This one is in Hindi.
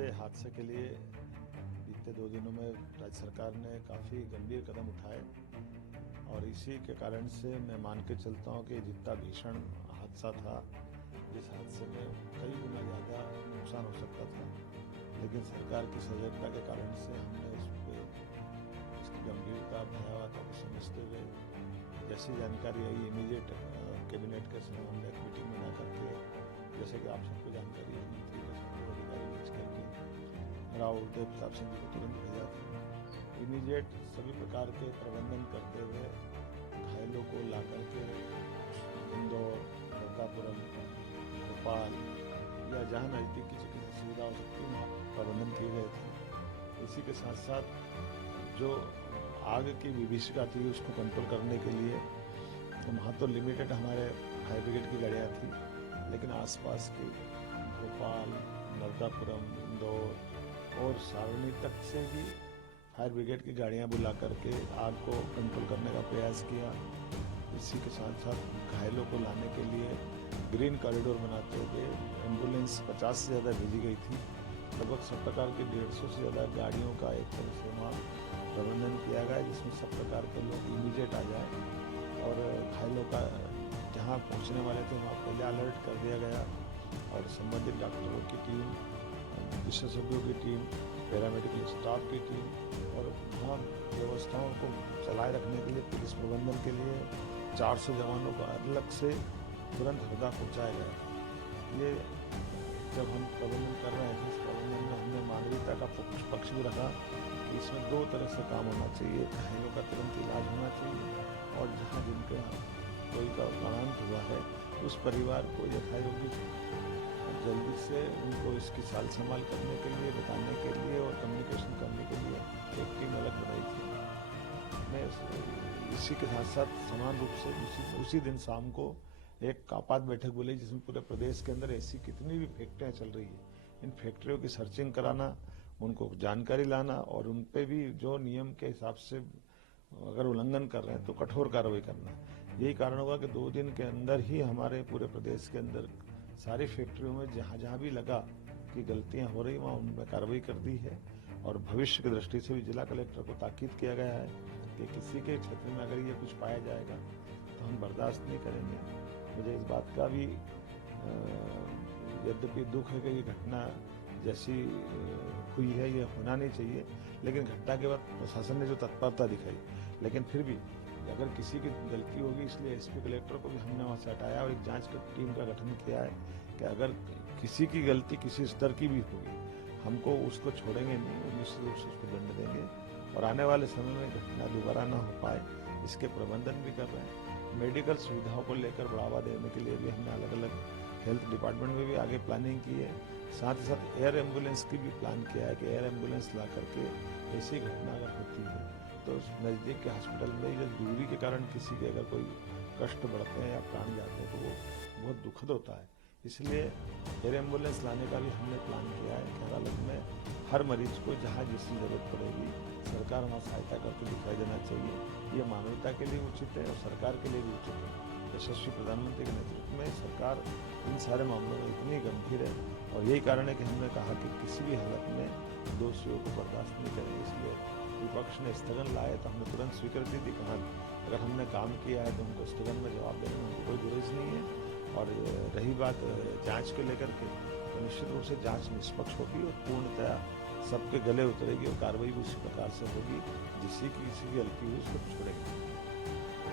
बढ़ते हादसे के लिए बीते 2 दिनों में राज्य सरकार ने काफ़ी गंभीर कदम उठाए और इसी के कारण से मैं मान के चलता हूँ कि जितना भीषण हादसा था, जिस हादसे में कई गुना ज़्यादा नुकसान हो सकता था, लेकिन सरकार की सजगता के कारण से हमने उसकी गंभीरता भयावहता को समझते हुए जैसी जानकारी आई इमीडिएट कैबिनेट के समय हमने एक मीटिंग बना करके, जैसे कि आप सबको जानकारी है, मंत्री के साथ अधिकारी भेज करके राव उदय प्रताप सिंह जी को तुरंत भेजा था। इमीडिएट सभी प्रकार के प्रबंधन करते हुए घायलों को ला करके इंदौर, नर्मदापुरम, भोपाल या जहाँ नज़दीक की चिकित्सा सुविधा हो सकती है वहाँ प्रबंधन किए गए थे। इसी के साथ साथ जो आग की विभीषिका थी उसको कंट्रोल करने के लिए वहाँ तो लिमिटेड हमारे फायर ब्रिगेड की गाड़ियाँ थी, लेकिन आसपास की भोपाल, नर्मदापुरम, इंदौर और सारणी तक से भी फायर ब्रिगेड की गाड़ियाँ बुला करके आग को कंट्रोल करने का प्रयास किया। इसी के साथ साथ घायलों को लाने के लिए ग्रीन कॉरिडोर बनाते हुए एम्बुलेंस 50 से ज़्यादा भेजी गई थी। लगभग सब प्रकार की 150 से ज़्यादा गाड़ियों का एक तरह से वहाँ प्रबंधन किया गया, जिसमें सब प्रकार के लोग इमीडिएट आ जाए और घायलों का जहाँ पहुँचने वाले थे वहाँ पहले अलर्ट कर दिया गया और संबंधित डॉक्टरों की टीम, विशेषज्ञों की टीम, पैरामेडिकल स्टाफ की टीम और वहाँ व्यवस्थाओं को चलाए रखने के लिए पुलिस प्रबंधन के लिए 400 जवानों को अलग से तुरंत हरदा पहुँचाया गया। ये जब हम प्रबंधन कर रहे थे, इस प्रबंधन में हमने मानवीयता का पक्ष भी रखा कि इसमें 2 तरह से काम होना चाहिए। घायलों का तुरंत इलाज होना चाहिए और जहाँ जिनके कोई का प्राणांत हुआ है उस परिवार को यथायोग्य जल्दी से उनको इसकी साल संभाल करने के लिए, बताने के लिए और कम्युनिकेशन करने के लिए एक टीम अलग बनाई थी। मैं इसी के साथ साथ समान रूप से उसी दिन शाम को एक आपात बैठक बुलाई, जिसमें पूरे प्रदेश के अंदर ऐसी कितनी भी फैक्ट्रियाँ चल रही है, इन फैक्ट्रियों की सर्चिंग कराना, उनको जानकारी लाना और उन पे भी जो नियम के हिसाब से अगर उल्लंघन कर रहे हैं तो कठोर कार्रवाई करना। यही कारण होगा कि 2 दिन के अंदर ही हमारे पूरे प्रदेश के अंदर सारी फैक्ट्रियों में जहाँ जहाँ भी लगा कि गलतियाँ हो रही वहाँ उनमें कार्रवाई कर दी है और भविष्य की दृष्टि से भी जिला कलेक्टर को ताकीद किया गया है कि किसी के क्षेत्र में अगर ये कुछ पाया जाएगा तो हम बर्दाश्त नहीं करेंगे। मुझे इस बात का भी यद्यपि दुख है कि ये घटना जैसी हुई है ये होना नहीं चाहिए, लेकिन घटना के बाद प्रशासन ने जो तत्परता दिखाई, लेकिन फिर भी अगर किसी की गलती होगी इसलिए एसपी कलेक्टर को भी हमने वहाँ से हटाया और एक जांच टीम का गठन किया है कि अगर किसी की गलती किसी स्तर की भी होगी हमको उसको छोड़ेंगे नहीं और निश्चित रूप से उसको दंड देंगे और आने वाले समय में घटना दोबारा ना हो पाए इसके प्रबंधन भी कर रहे हैं। मेडिकल सुविधाओं को लेकर बढ़ावा देने के लिए भी हमने अलग अलग हेल्थ डिपार्टमेंट में भी आगे प्लानिंग की है। साथ ही साथ एयर एम्बुलेंस की भी प्लान किया है कि एयर एम्बुलेंस ला करके ऐसी घटना अगर होती है तो नज़दीक के हॉस्पिटल में या दूरी के कारण किसी के अगर कोई कष्ट बढ़ते हैं या प्राण जाते हैं तो वो बहुत दुखद होता है। इसलिए एयर एम्बुलेंस लाने का भी हमने प्लान किया है कि हालत में हर मरीज को जहाँ जिसकी ज़रूरत पड़ेगी सरकार वहाँ सहायता करके दिखाई देना चाहिए। ये मानवता के लिए उचित है और सरकार के लिए भी उचित है। यशस्वी प्रधानमंत्री के नेतृत्व में सरकार इन सारे मामलों में इतनी गंभीर है और यही कारण है कि हमने कहा कि किसी भी हालत में दोषियों को बर्दाश्त नहीं करेंगे। इसलिए विपक्ष ने स्थगन लाए तो हमने तुरंत स्वीकृति दी, कहा अगर हमने काम किया है तो उनको स्थगन में जवाब देने में उनको कोई गुरेज नहीं है। और रही बात जांच को लेकर के तो निश्चित रूप से जांच निष्पक्ष होगी और पूर्णतया सबके गले उतरेगी और कार्रवाई भी उसी प्रकार से होगी, किसी की गलती हुई उसको छोड़ेगी।